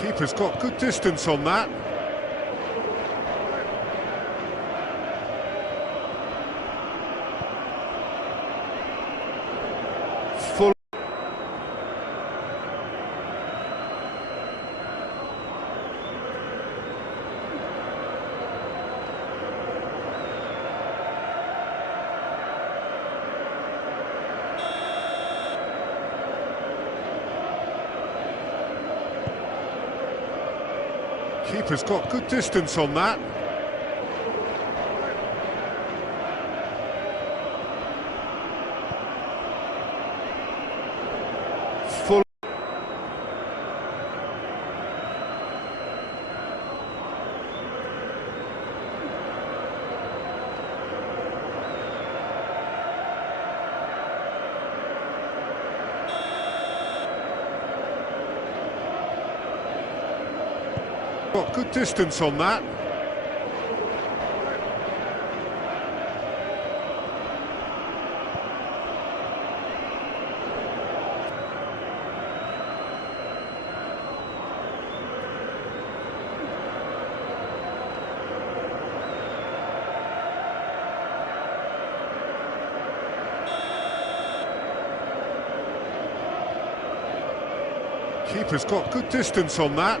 Keeper's got good distance on that. Full. Keeper's got good distance on that. Full. Got good distance on that. Keeper's got good distance on that.